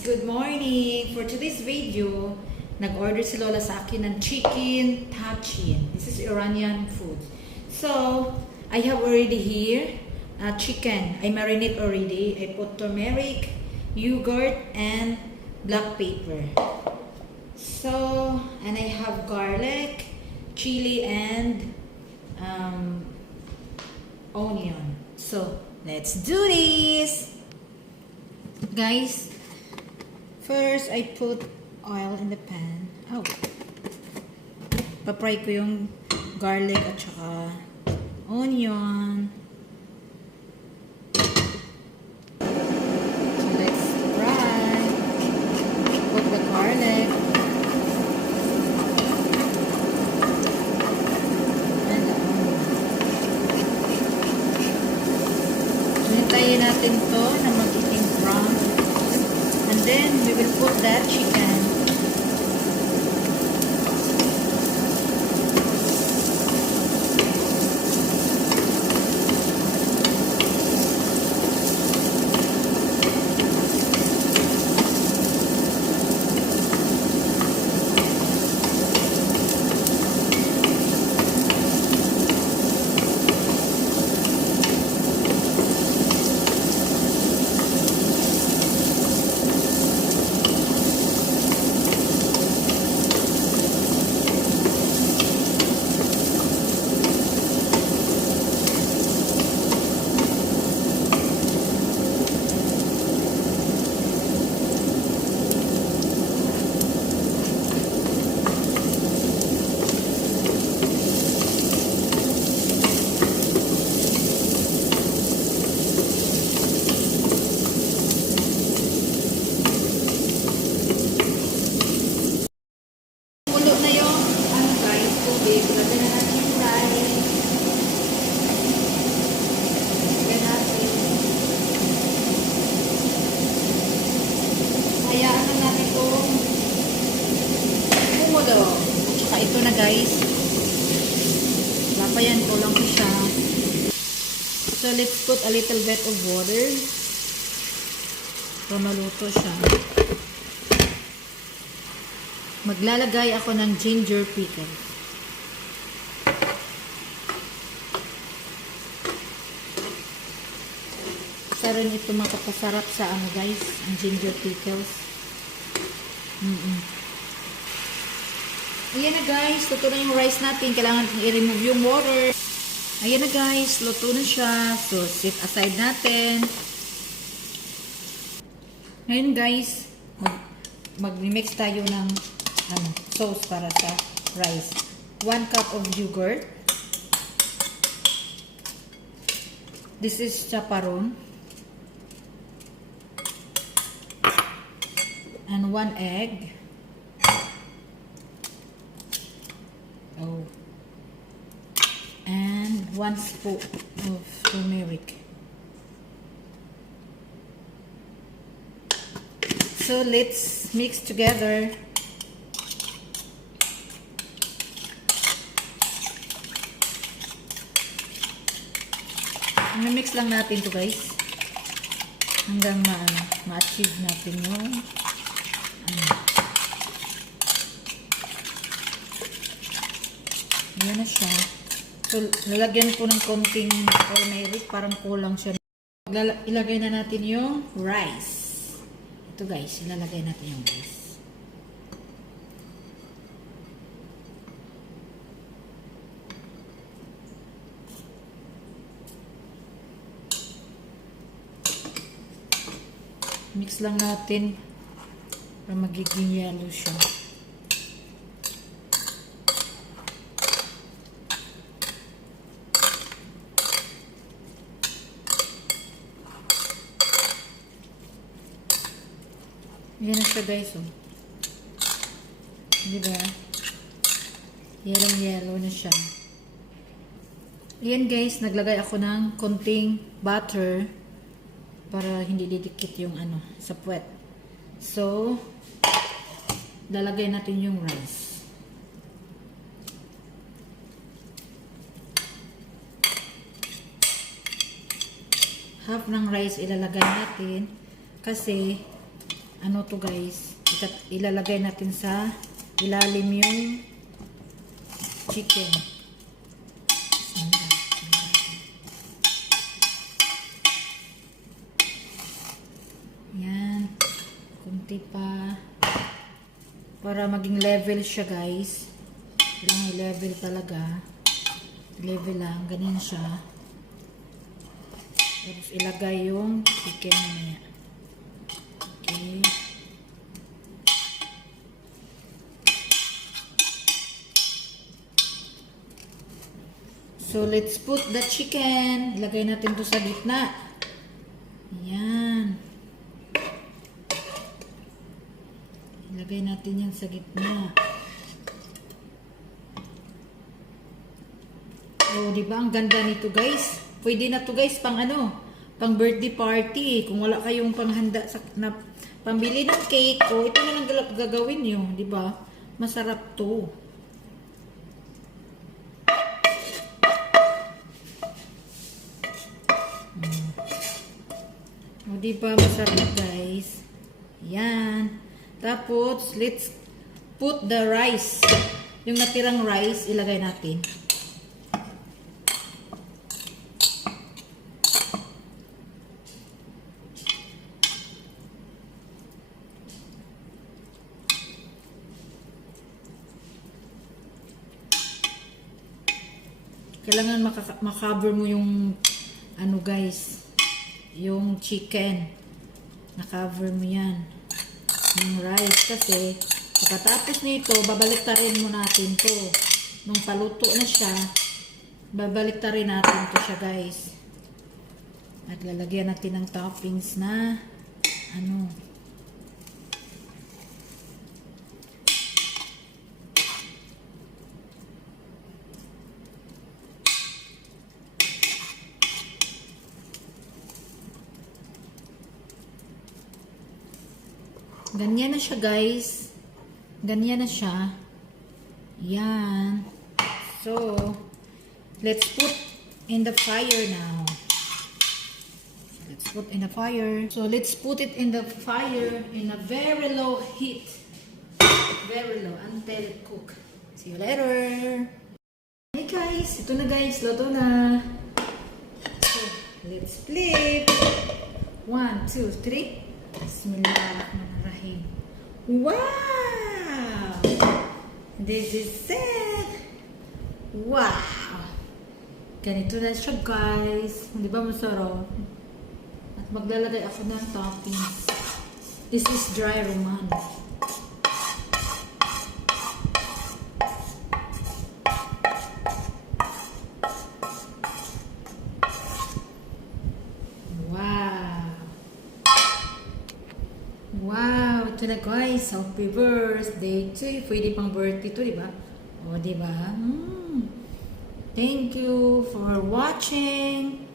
Good morning! For today's video, nag-order si Lola sa akin ng chicken tatchin. This is Iranian food. So, I have already here chicken. I marinate already. I put turmeric, yogurt, and black pepper. So, and I have garlic, chili, and onion. So, let's do this! Guys, first I put oil in the pan. Oh. Papry ko yung garlic at saka onion. So let's fry. Put the garlic. And the onion. Hintayin natin to na magiging brown. And then we will put that chicken. Hayaan na natin itong kumulo. Tsaka ito na guys. Lapayan ko lang siya. So let's put a little bit of water. Para maluto siya. Maglalagay ako ng ginger pickle. Isa rin ito makapasarap sa ano guys, ang ginger pickles. Ayan na guys, luto na yung rice natin. Kailangan i-remove yung water. Ayan na guys, luto na siya. So, set aside natin. Ngayon guys, mag-mix tayo ng sauce para sa rice. 1 cup of yogurt. This is chaparon. And 1 egg. Oh. And 1 spoon of turmeric. So let's mix together. I-mix lang natin to guys. Hanggang ma-achieve natin yung Ayan na siya. So, lalagyan ko ng konting turmeric. Parang kulang siya. Ilagay na natin yung rice. Ito guys, ilalagay natin yung rice. Mix lang natin para magiging yellow siya. Yan na siya guys, oh. Diba? Yellow na siya. Ayan guys, naglagay ako ng konting butter para hindi didikit yung sa puwet. So, lalagay natin yung rice. Half ng rice ilalagay natin kasi ano to guys, ilalagay natin sa ilalim yung chicken. Yan. Kunti pa. Para maging level siya guys. Kailangan level talaga. Level lang. Ganyan siya. Tapos ilagay yung chicken mamaya. Okay. So, let's put the chicken. Ilagay natin to sa gitna. Ayan. Ilagay natin yan sa gitna. Oh, di ba? Ang ganda nito, guys. Pwede na to, guys, pang ano? Pang birthday party. Kung wala kayong panghanda sa pambili ng cake, oh, ito na lang gagawin nyo, di ba? Masarap to. O, diba? Masarap, guys. Yan. Tapos, let's put the rice. Yung natirang rice, ilagay natin. Kailangan makacover mo yung ano, guys, yung chicken. Na-cover mo yan. Yung rice kasi pagkatapos nito, babaliktarin mo natin to. Nung paluto na siya, babaliktarin natin to siya, guys. At lalagyan natin ng toppings na ano. Ganyan na siya, guys. Ganyan na siya. Yan. So, let's put in the fire now. Let's put in the fire. So, let's put it in the fire in a very low heat. Very low until it cook. See you later. Hey guys, ito na guys. Luto na. So, let's flip. 1, 2, 3. Bismillahirrahmanirrahim. Wow! This is it! Wow! Ganito na siya, guys. Di ba masarap? At maglalagay ako ng toppings. This is dry roman. Wow, ito na guys. Happy birthday to you. Pwede pang birthday to, diba? O, diba? Thank you for watching.